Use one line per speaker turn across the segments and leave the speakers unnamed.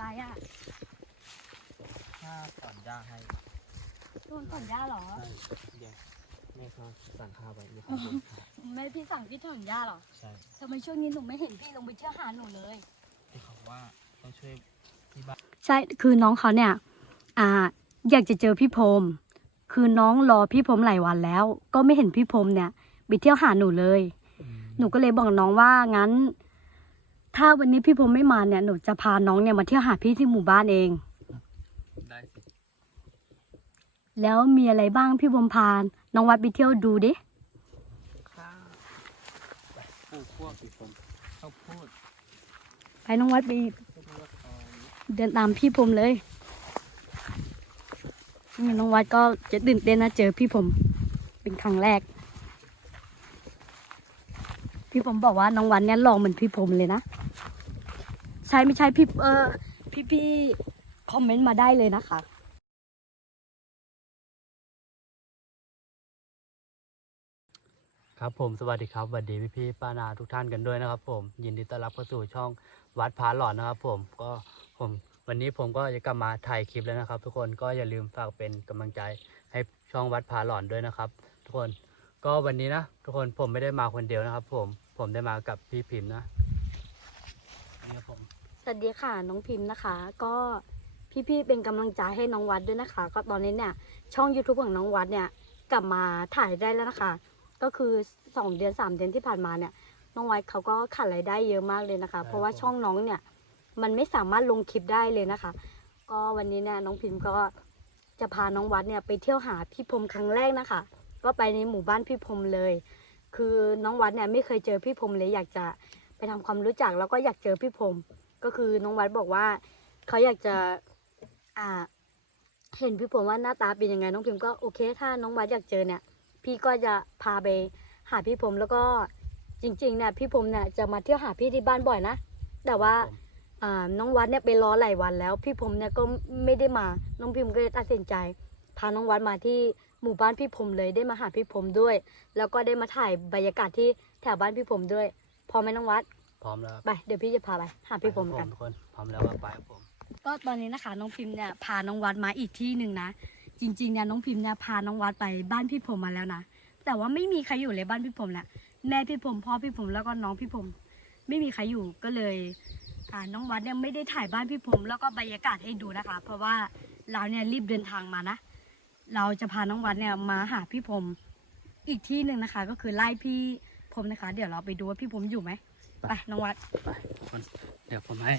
อะไรอะ
ถ้าถอนหญ้าให้
โดนก่อนย่าเหรอ
ใช่เดี๋ยวแม่เขาสั่งข้าวไว้เดี๋ยวเขาเดินข้าว
แม่พี่สั่งพี่ถอนย่าเหรอ
ใช่
ทำไมช่วงนี้หนูไม่เห็นพี่ลงไปเที่ยวหาหนูเลย
ที่เขาว่าต้องช่วยที่บ้าน
ใช่คือน้องเขาเนี่ย อ่า อยากจะเจอพี่พรมคือน้องรอพี่พรมหลายวันแล้ว ก็ไม่เห็นพี่พรมเนี่ยไปเที่ยวหาหนูเลย หนูก็เลยบอกน้องว่างั้น ถ้าวันนี้พี่พรมไม่มาเนี่ยหนูจะพาน้องเนี่ยมาเที่ยวหาพี่ที่หมู่บ้านเอง
ได้สิ
แล้วมีอะไรบ้างพี่พรมพาน้องวัดไปเที่ยวดูดิ
ข้าวไปปลูกพวกสิผมข้าวโพด
ไปน้องวัดไป
ข้าวโพดอ่อน
เดินตามพี่ผมเลยนี่น้องวัดก็จะตื่นเต้นนะเจอพี่ผมเป็นครั้งแรก พี่ผมบอกว่าน้องวันเนี่ยหล่อเหมือนพี่ผมเลยนะ ใช่ไม่ใช่พี่เออพี่พี่คอมเมนต์มาได้เลยนะคะ
ครับผมสวัสดีครับสวัสดีพี่พี่ๆป้านาทุกท่านกันด้วยนะครับผมยินดีต้อนรับเข้าสู่ช่องวัดพาหลอนนะครับผมก็ผมวันนี้ผมก็จะกลับมาถ่ายคลิปแล้วนะครับ ทุกคนก็อย่าลืมฝากเป็นกำลังใจให้ช่องวัดพาหลอนด้วยนะครับ ทุกคนก็วันนี้นะทุกคนผมไม่ได้มาคนเดียวนะครับ ผมผมได้มากับพี่พิมพ์นะนี่ครับผม
สวัสดีค่ะน้องพิมพ์นะคะ ก็พี่ๆเป็นกำลังใจให้น้องวัดด้วยนะคะ ก็ตอนนี้เนี่ยช่อง YouTube ของน้องวัดเนี่ยกลับมาถ่ายได้แล้วนะคะ ก็คือสองเดือนสามเดือนที่ผ่านมาเนี่ยน้องวัดเขาก็ขาดรายได้เยอะมากเลยนะคะ เพราะว่าช่องน้องเนี่ยมันไม่สามารถลงคลิปได้เลยนะคะ ก็วันนี้เนี่ยน้องพิมพ์ก็จะพาน้องวัดเนี่ยไปเที่ยวหาพี่พรมครั้งแรกนะคะ ก็ไปในหมู่บ้านพี่พรมเลย คือน้องวัดเนี่ยไม่เคยเจอพี่พรมเลยอยากจะไปทำความรู้จักแล้วก็อยากเจอพี่พรม ก็คือน้องวัดบอกว่าเขาอยากจะอ่า เห็นพี่ผมว่าหน้าตาเป็นยังไง น้องพิมก็โอเค ถ้าน้องวัดอยากเจอเนี่ย พี่ก็จะพาไปหาพี่ผมแล้วก็จริงๆเนี่ยพี่ผมเนี่ยจะมาเที่ยวหาพี่ที่บ้านบ่อยนะแต่ว่า
ผม
อ่าน้องวัดเนี่ยไปรอหลายวันแล้ว พี่ผมเนี่ยก็ไม่ได้มาน้องพิมก็เลยตัดสินใจ พาน้องวัดมาที่หมู่บ้านพี่ผมเลยได้มาหาพี่ผมด้วย แล้วก็ได้มาถ่ายบรรยากาศที่แถวบ้านพี่ผมด้วยพอไหมน้องวัด
พร้อมแล้วครับ
ไปเดี๋ยวพี่จะพาไปหาพี่ผมกัน
ทุกคนพร้อมแล้วก็ไปครับผม
ก็ตอนนี้นะคะน้องพิมพ์เนี่ยพาน้องวัดมาอีกที่หนึ่งนะ จริงๆเนี่ยน้องพิมพ์เนี่ยพาน้องวัดไปบ้านพี่ผมมาแล้วนะแต่ว่าไม่มีใครอยู่เลยบ้านพี่ผมแหละแม่พี่ผมพ่อพี่ผมแล้วก็น้องพี่ผมไม่มีใครอยู่ก็เลยอ่าน้องวัดเนี่ยไม่ได้ถ่ายบ้านพี่ผมแล้วก็บรรยากาศให้ดูนะคะ เพราะว่าเราเนี่ยรีบเดินทางมานะ เราจะพาน้องวัดเนี่ยมาหาพี่ผมอีกที่หนึ่งนะคะ ก็คือไล่พี่ผมนะคะ เดี๋ยวเราไปดูว่าพี่ผมอยู่ไหม ไปน้องวัด
ไปทุกคนเดี๋ยวผมให้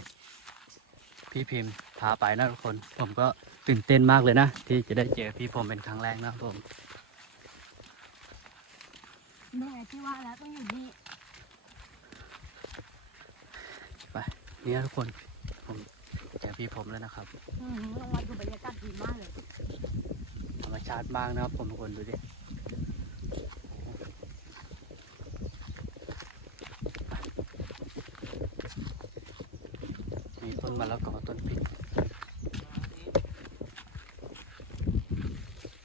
พี่พิมพ์พาไปนะทุกคน ผมก็ตื่นเต้นมากเลยนะ ที่จะได้เจอพี่ผมเป็นครั้งแรกนะครับผม
แม่ที่ว่าแล้วต้องอยู่นี่
ไปนี่นะทุกคนผมเจอพี่ผมแล้วนะครับ
อืมรางวัลดูบรรยากาศดีมากเลย
ธรรมชาติมากนะครับผมทุกคนดูดิมีต้นมะละกอต้นพริก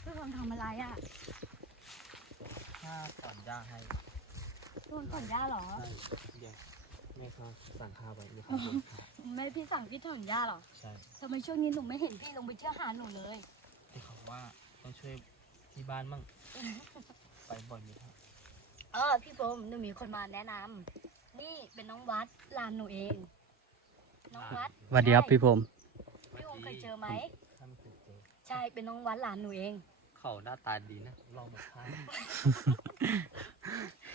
เพื่อนทำอะไรอะ
ถ้าถอนหญ้าให้
โดนก่อนย่าเหรอ
ใช่เดี๋ยวแม่เขาสั่งข้าวไว้เดี๋ยวเขาเดินข้าว
แม่พี่สั่งพี่ถอนย่าเหรอ
ใช่
ทำไมช่วงนี้หนูไม่เห็นพี่ลงไปเที่ยวหาหนูเลย
ที่เขาว่าต้องช่วยที่บ้านมั่งไปบ่อยไหมครับ
เออพี่ผมหนูมีคนมาแนะนำนี่เป็นน้องวัดหลานหนูเอง น้องวัด
สวัสดีครับพี่ผม
พี่ผมเคยเจอไหม
ถ้าไม่เคยเจอ
ใช่เป็นน้องวัดหลานหนูเอง
เขาหน้าตาดีนะลองมาทาน
แล้วพี่แล้ว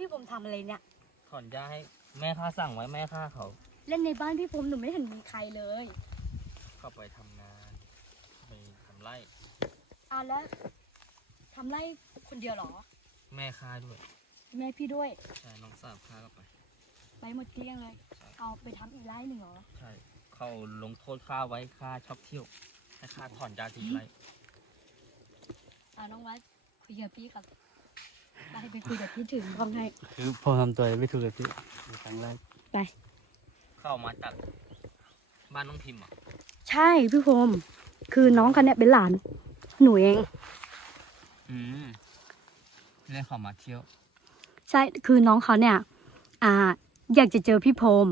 พี่ผมทำอะไรเนี่ย
ถอนหญ้าให้แม่ข้าสั่งไว้แม่ข้าเขา
เล่นในบ้านพี่ผมหนูไม่เห็นมีใครเลย
เข้าไปทำงานไปทำไร่
อะแล้วทำไร่คนเดียวเหรอ
แม่ข้าด้วย
แม่พี่ด้วย
ใช่น้องสาวข้าก็ไป
ไปหมดเกลี้ยงเลยเอาไปทำอีกไร่หนึ่งเหรอ
ใช่ เขาลงโทษข้าไว้ข้าชอบเที่ยวให้ข้าถอนยาทีไร
อ่าน้องวัดคุยกับพี่ครับ ไปไปคุยกับพี่ถึงห้องให้
คือผมทำตัวไม่ถูกเลยพี่เป็นครั้งแรก
เข้ามาจากบ้านน้องพิมพ์เหรอ
ใช่พี่พรมคือน้องคนเนี้ยเป็นหลาน หนูเอง
อืมเรียกเขามาเที่ยว
ใช่คือน้องเขาเนี่ย อ่า อยากจะเจอพี่พรม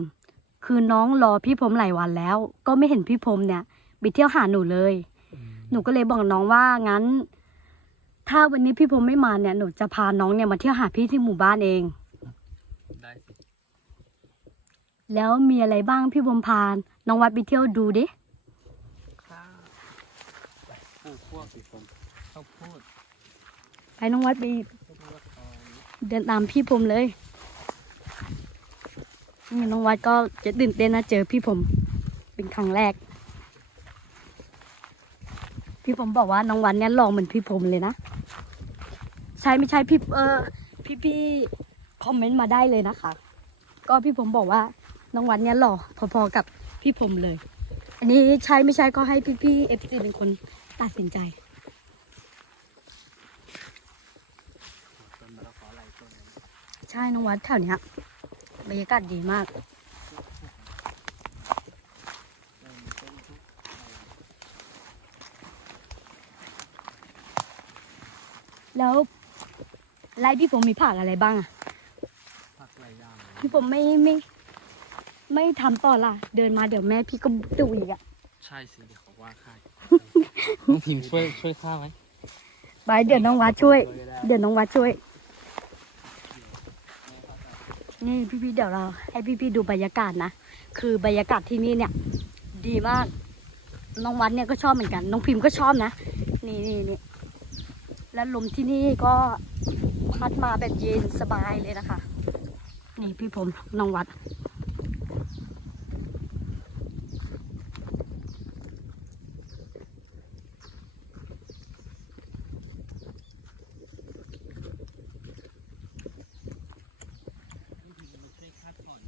คือน้องรอพี่พรมหลายวันแล้ว ก็ไม่เห็นพี่พรมเนี่ยไปเที่ยวหาหนูเลย
อืม
หนูก็เลยบอกน้องว่างั้น ถ้าวันนี้พี่พรมไม่มาเนี่ยหนูจะพาน้องเนี่ยมาเที่ยวหาพี่ที่หมู่บ้านเอง
ได้สิ
แล้วมีอะไรบ้างพี่พรมพาน้องวัดไปเที่ยวดูดิ
ข้าวไปปลูกพวกสิผมข้าวโพด
ไปน้องวัดไป
พวกมะละกอ
เดินตามพี่พรมเลยนี่น้องวัดก็จะตื่นเต้นนะเจอพี่พรมเป็นครั้งแรก พี่ผมบอกว่าน้องวันเนี่ยหล่อเหมือนพี่ผมเลยนะ ใช่ไม่ใช่พี่เออพี่พี่คอมเมนต์มาได้เลยนะคะ ก็พี่ผมบอกว่าน้องวันเนี่ยหล่อพอๆกับพี่ผมเลย อันนี้ใช่ไม่ใช่ก็ให้พี่พี่เอฟซีเป็นคนตัดสินใจใช่น้องวัดแถวเนี้ยบรรยากาศดีมาก
ต้นต้นทุกอะไร
แล้วไล่พี่ผมมีผักอะไรบ้างอะ
ผักหลายอย่างเลย
พี่ผมไม่ไม่ ไม่ทำต่อละเดินมาเดี๋ยวแม่พี่ก็ดุอีกอะ
ใช่สิเดี๋ยวเขาว่าข้าน้องพิมพ์ช่วยช่วยข้าไหม
ไปเดี๋ยวน้องวัดช่วย เดี๋ยวน้องวัดช่วย นี่พี่ๆเดี๋ยวเรา ให้พี่ๆดูบรรยากาศนะ คือบรรยากาศที่นี่เนี่ย ดีมาก น้องวัดเนี่ยก็ชอบเหมือนกัน น้องพิมพ์ก็ชอบนะ นี่นี่นี่ แล้วลมที่นี่ก็พัดมาแบบเย็นสบายเลยนะคะ นี่พี่ผมน้องวัด
ช่วยข้าถอน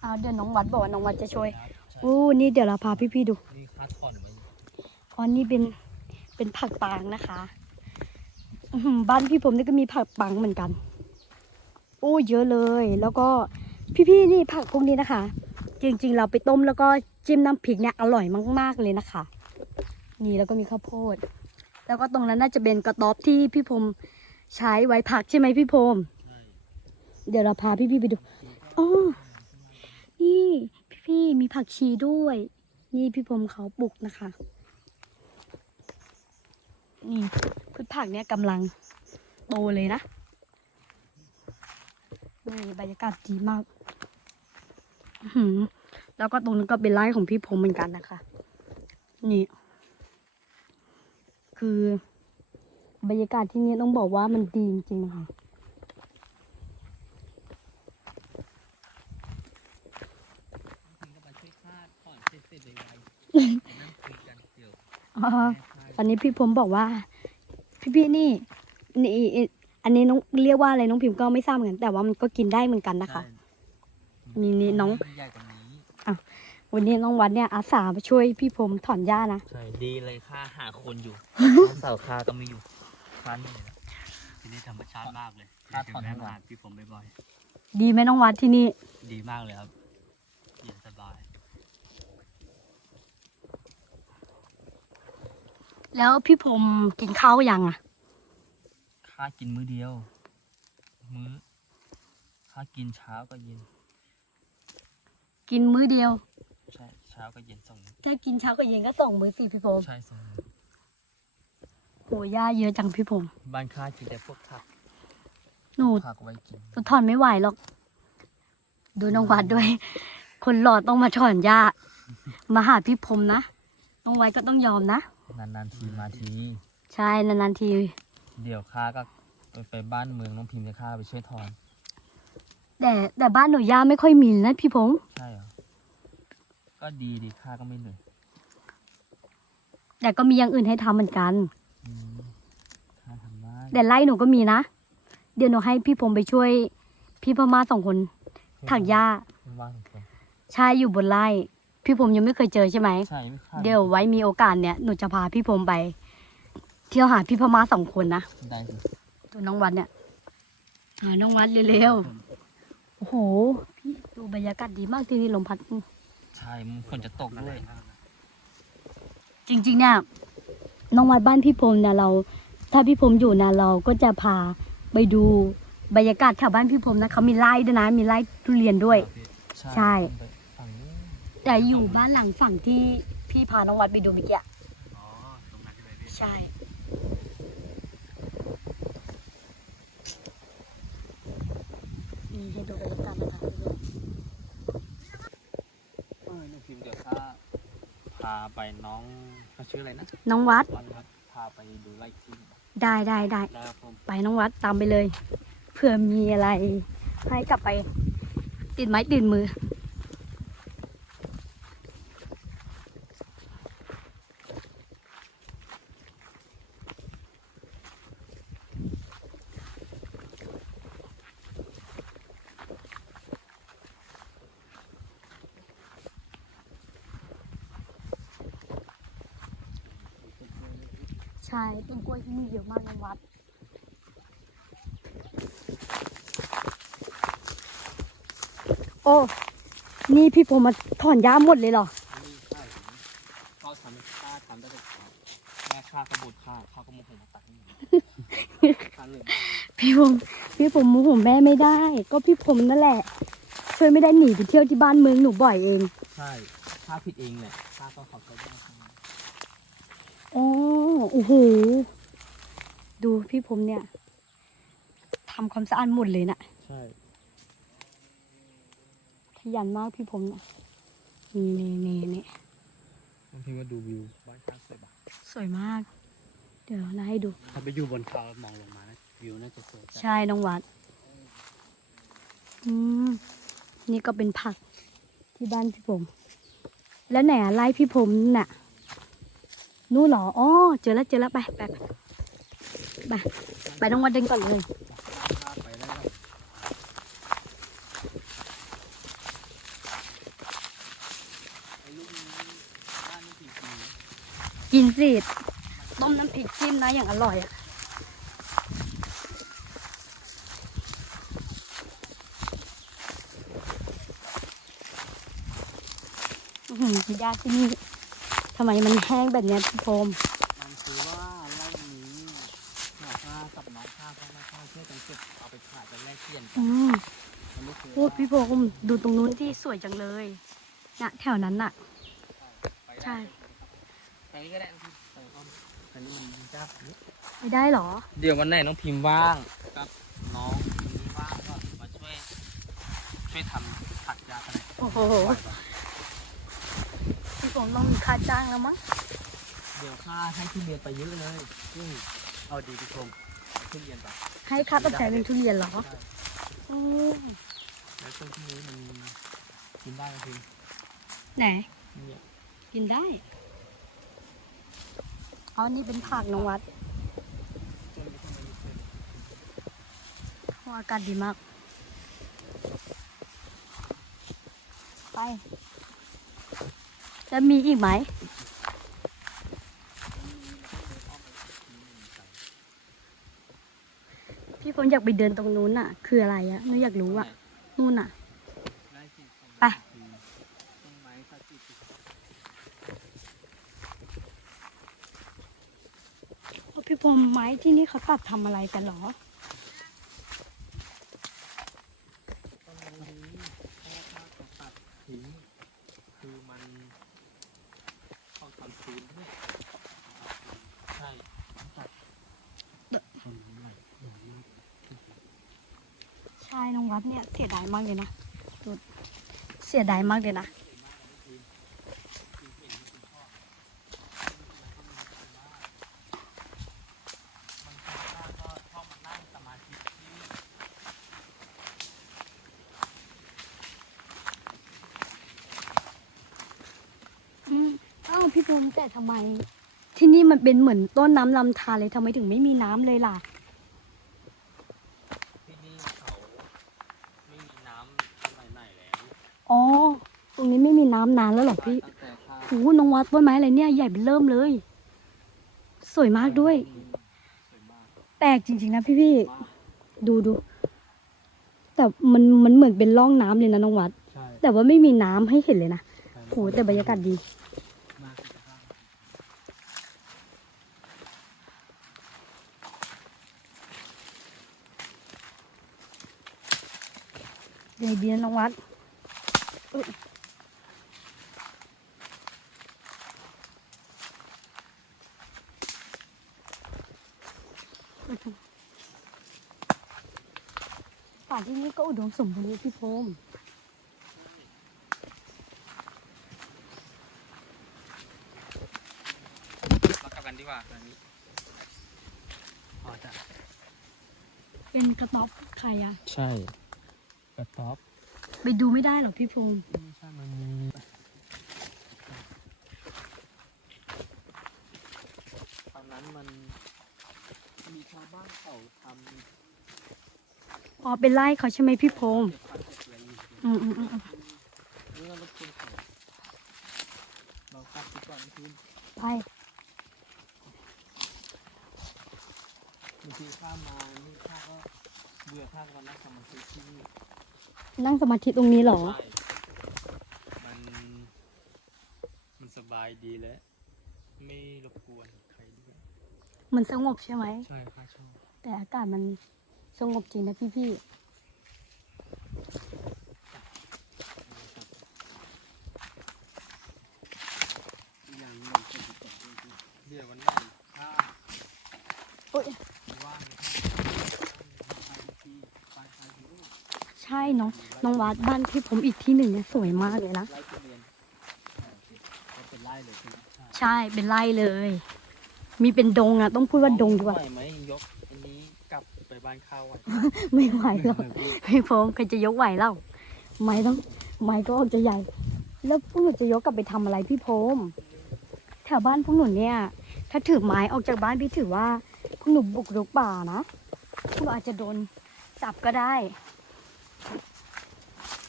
เอาเดี๋ยวน้องวัดบอกว่าน้องวัดจะช่วย
ใช่
อู้นี่เดี๋ยวเราพาพี่ๆดู
นี่ข้าถอนไว้
อ๋อนี่เป็นเป็นผักปางนะคะอื้อหือ บ้านพี่ผมนี่ก็มีผักปังเหมือนกัน โอ้เยอะเลย แล้วก็พี่ๆนี่ผักพวกนี้นะคะ จริงๆ เราไปต้มแล้วก็จิ้มน้ำพริกเนี่ยอร่อยมาก ๆเลยนะคะ นี่แล้วก็มีข้าวโพด แล้วก็ตรงนั้นน่าจะเป็นกระต๊อบที่พี่พรมใช้ไว้ผักใช่ไหมพี่พรม
ใช่
เดี๋ยวเราพาพี่ๆไปดูอ๋อนี่พี่ๆมีผักชีด้วย นี่พี่พรมเขาปลูกนะคะ นี่พืชผักเนี่ยกำลังโตเลยนะนี่บรรยากาศดีมากหือแล้วก็ตรงนั้นก็เป็นไร่ของพี่พรมเหมือนกันนะคะ นี่ คือบรรยากาศที่นี่ต้องบอกว่ามันดีจริงๆนะคะ
น้องพิมพ์ก็มาช่วยข้าถอ นเสร็จเสร็จเลยไว้นั่งคุยกันเดี๋ยว
อ๋อ
แม่ข้า
ตอนนี้พี่พรมบอกว่า พี่พี่นี่นี่อันนี้น้องเรียกว่าอะไรน้องพิมพ์ก็ไม่ทราบเหมือนกันแต่ว่ามันก็กินได้เหมือนกันนะคะ
ใช่
นี่นี่น้อง
มัใหญ่กว่านี้
วันนี้น้องวัดเนี่ยอาสามาช่วยพี่พรมถอนหญ้านะ
ใช่ดีเลยข้าหาคนอยู่น้องสาวข้าก็ไม่อยู่ข้าเหนื่อยแล้ว
ที่นี่ธรรมชาติมากเลย
ครับ
ถึงได้มาหาพี่ผมบ่อย
ดีไหมน้องวัดที่นี่
ๆดีมากเลยครับเย็นสบาย
แล้วพี่พรมกินข้าวยังอะ
ข้ากินมื้อเดียว มื้อ ข้ากินเช้าก็เย็น
กินมื้อเดียว
ใช่ เช้าก็เย็นสองมื้อ
ถ้ากินเช้ากับเย็นก็สองมื้อสิพี่พรม
ใช่สองมื้อ
โหหญ้าเยอะจังพี่พรม
บ้านข้ากินแต่พวกผัก
หนู
ผักไว้กิน
หนูถอนไม่ไหวหรอก ดูน้องวัดด้วย คนหล่อต้องมาถอนหญ้า มาหาพี่พรมนะ น้องวัดก็ต้องยอมนะ
นานๆทีมาที
ใช่นานๆที
เดี๋ยวข้าก็ไปไปบ้านเมืองน้องพิมพ์จะข้าไปช่วยถอน
แต่แต่บ้านหนูหญ้าไม่ค่อยมีนะพี่พงษ์
ใช่เหรอ ก็ดีดีข้าก็ไม่เหนื่อย
แต่ก็มีอย่างอื่นให้ทำเหมือนกัน
อืมข้าทำได้
แต่ไล่หนูก็มีนะ เดี๋ยวหนูให้พี่พงษ์ไปช่วย พี่พม่าสองคนถักหญ้า
ไม่ว่างสองคน
ใช่อยู่บนไร่ พี่ผมยังไม่เคยเจอใช่ไหม
ใช่ไม่ข้า
เดี๋ยวไว้มีโอกาสเนี่ยหนูจะพาพี่ผมไป เที่ยวหาพี่พม่าสองคนนะ
ได้สิ
ตัวน้องวัดเนี่ยหาน้องวัดเร็วๆโอ้โหพี่ดูบรรยากาศดีมากที่นี่ลมพัด
ใช่มันฝนจะตกด้วย
จริงๆเนี่ยน้องวัดบ้านพี่พรมเนี่ยเรา ถ้าพี่พรมอยู่นะเราก็จะพาไปดูบรรยากาศแถวบ้านพี่พรมนะเขามีไร่ด้วยนะมีไร่ทุเรียนด้วย ใช่
ต้องไปฝั่ง
แต่อยู่บ้านหลังฝั่งที่พี่พาน้องวัดไปดูเมื่อกี้อะ
อ๋อตรงนั้นใช่ไหมพี่
ใช่ นี่ให้ดูบรรยากาศนะคะพี่
เออน้องพิมพ์เดี๋ยวข้าพาไปน้องเขาชื่ออะไรนะ
น้องวัด
วันครับพาไปดูไร่ที่
ได้ได้ได้
ได้ครับผม
ไปน้องวัดตามไปเลย เผื่อมีอะไร ให้กลับไปติดไม้ติดมือ ใช่ต้นกล้วยที่นี่เยอะมากในวัด โอ้ นี่พี่ผมมาถอนหญ้าหมดเลยเหรอ
นี่ใช่ก็ทำข้าทำได้แต่เช้าแม่ข้าก็บุดข้าเขาก็โมโหมาตัดให้หนูข้าเลย
พี่ผม พี่ผมโมโหแม่ไม่ได้ ก็พี่ผมนั่นแหละ ช่วยไม่ได้หนีไปเที่ยวที่บ้านเมืองหนูบ่อยเอง
ใช่ข้าผิดเองแหละข้าก็ขอโทษด้วยครับ
อ๋อโอ้โห ดูพี่ผมเนี่ยทำความสะอาดหมดเลยนะ
ใช่
ขยันมากพี่ผมเนี่ยนี่นี่นี่นี่
บางทีมาดูวิวบ้านข้าสวยปะ
สวยมาก เดี๋ยวนะให้ดู
ถ้าไปอยู่บนเขามองลงมานะวิวน่าจะสวยจัด
ใช่น้องวัดอืมนี่ก็เป็นผักที่บ้านพี่ผม แล้วไหนอะไล่พี่ผมน่ะ นู่นเหรออ๋อเจอแล้วเจอแล้วไปไปไปไปไปน้องวัดเดินก่อนเลย
กิน
สิต้มน้ำพริกจิ้มนะอย่างอร่อยอะอือยาที่นี่ ทำไมมันแห้งแบบนี้พี่พรม
มันคือว่าไร่นี้หน่อข้ากับน้องข้าพ่อแม่ข้าช่วยกันเก็บเอาไปขายกันแลกเปลี่ยนกั
อืม
มันก็คือ
โอ้พี่พรมดูตรงนู้นที่สวยจังเลยนะแถวนั้นน่ะ
ไปได้
ใช่
ทางนี้ก็ได้น้องพิมพ์แต่ว่าทางนี้มันยาก
ไม่ได้เหรอ
เดี๋ยววันไหนน้องพิมพ์ว่างกับน้องคนนี้ว่างก็มาช่วยช่วยทำผักยากัน
โอ้โห ผมต้องมีค่าจ้างแล้วมั้ง
เดี๋ยวข้าให้ทุเรียนไปเยอะเลย
อืมเอาดีพี่ชม
ทุเรียนไป
ให้ค่าปัจจัยเป็นทุเรียนเหรอ
ใช่
อืม
แล้วต้นที่นี้มันกินได้น้องพิมพ์
ไหน
เนี่ย
กินได้อ๋อนี่เป็นผักน้องวัด
ต้นนี้ทำไมไม่เป็น
โอ้อากาศดีมาก ไป แล้วมีอีกไหม พี่ผมอยากไปเดินตรงนู้นน่ะ คืออะไรอะหนูอยากรู้อะนู่นน่ะ
ไปต้นไม้สักกี่สิบ
พี่ผมไม้ที่นี่เขาตัดทำอะไรกันเหรอ
ต้นไม้นี้พ่อข้าก็ตัดทิ้งคือมันเขาทำฟืนด้วยใช่ตัดต้นไม้
ใช่น้องวัดเนี่ยเสียดายมากเลยนะดูเสียดายมากเลยนะ
อ้า
วพี่พงษ์แต่ทำไม ที่นี่มันเป็นเหมือนต้นน้ำลำธารเลยทำไมถึงไม่มีน้ำเลยล่ะ
ที่นี่เขาไม่มีน้ำอะไรไหนแล้ว
อ๋อ ตรง นี้ไม่มีน้ำนานแล้วเหรอพี่
ตั้งแต่ข้า
โอ้โหน้องวัดต้นไม้อะไรเนี่ยใหญ่เป็นเริ่มเลย สวยมากด้วย
สวยมาก
แปลกจริง ๆ นะพี่พี่
มาก
ๆดูดู แต่มันมันเหมือนเป็นร่องน้ำเลยนะน้องวัด
ใช่
แต่ว่าไม่มีน้ำให้เห็นเลยนะ
ใช่
โหแต่บรรยากาศดี
มากที่จะข้า
เดีดีนะน้องวัด ป่าที่นี่ก็อุดมสมบูรณ์พี่พง
ศ์มากับกันดีกว่าอันนี้
อ๋อจ้ะ
เป็นกระต๊อบใครอะ
ใช่ กระต๊อบ
ไปดูไม่ได้หรอพี่พ
งศ์ เขาท
อ๋อเป็นไร่เขาใช่ไหมพี่พรม
เก็บผักเก็บอะไรอยู่
อืมอืมอืมอืม
นี่เรารบกวนเขาเรากลับดีกว่านะคุณ
ไป
บางทีข้ามานี่ข้าก็เบื่อข้าก็นั่งสมาธิที่นี่
นั่งสมาธิตรงนี้เหรอ
ใช่มัน มันสบายดีและ ไม่รบกวนใครด้วย
มันสงบใช่ไหม
ใช่ข้าชอบ
แต่อากาศมันสงบจริงนะพี่พี่
อย่างมันจะติดต่อเดี๋ยววันไหนถ้า
ๆโอ๊ย
ว่างนะครับไปที่ไปไปที่นู่น
ใช่น้องน้องวัดบ้านพี่ผมอีกที่หนึ่งเนี่ยสวยมากเลยนะ
ไล่เป็นไล่เลยใช่ไหม
ใช่เป็นไร่เลย มีเป็นดงอะ ต้องพูดว่าดงดีกว่า
ไปบ้านข้าวไหว
ไม่ไหวหรอกพี่ผมใครจะยกไหวเล่าไม้ต้องไม้ก็ออกจะใหญ่ แล้วพวกหนูจะยกกลับไปทำอะไรพี่พรมแถวบ้านพวกหนูเนี่ย ถ้าถือไม้ออกจากบ้านพี่ถือว่าพวกหนูบุกรุกป่านะพวกหนูอาจจะโดนจับก็ได้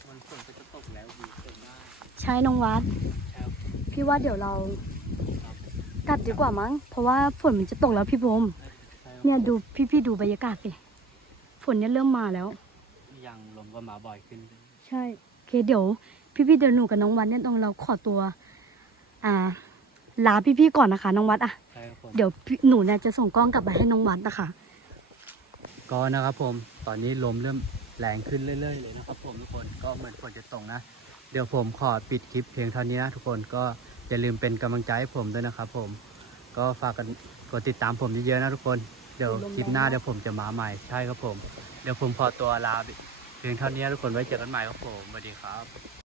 มันฝนก็จะตกแล้วดีเต็มหน้า
ใช่น้องวัด
ครับ
พี่ว่าเดี๋ยวเรากลับดีกว่ามั้ง เพราะว่าฝนมันจะตกแล้วพี่พรม
ใช่
เนี่ยดูพี่ๆดูบรรยากาศสิฝนเนี่ยเริ่มมาแล้ว
ยังลมก็มาบ่อยขึ้น
ใช่โอเคเดี๋ยว พี่ๆเดี๋ยวหนูกับน้องวัดเนี่ยต้องเราขอตัว อ่า ลาพี่ๆก่อนนะคะน้องวัดอะ
ใช่ครับผม
เดี๋ยวพี่หนูเนี่ยจะส่งกล้องกลับไปให้น้องวัดนะคะ
ก็นะครับผมตอนนี้ลมเริ่มแรงขึ้นเรื่อยๆเลยนะครับผมทุกคนก็เหมือนฝนจะตกนะเดี๋ยวผมขอปิดคลิปเพียงเท่านี้นะทุกคนก็อย่าลืมเป็นกำลังใจให้ผมด้วยนะครับผม ก็ฝากกันกดติดตามผมเยอะๆนะทุกคน เดี๋ยวคลิปหน้าเดี๋ยวผมจะมาใหม่ใช่ครับผม เดี๋ยวผมขอตัวลาเพียงเท่านี้นะทุกคนไว้เจอกันใหม่ครับผมสวัสดีครับ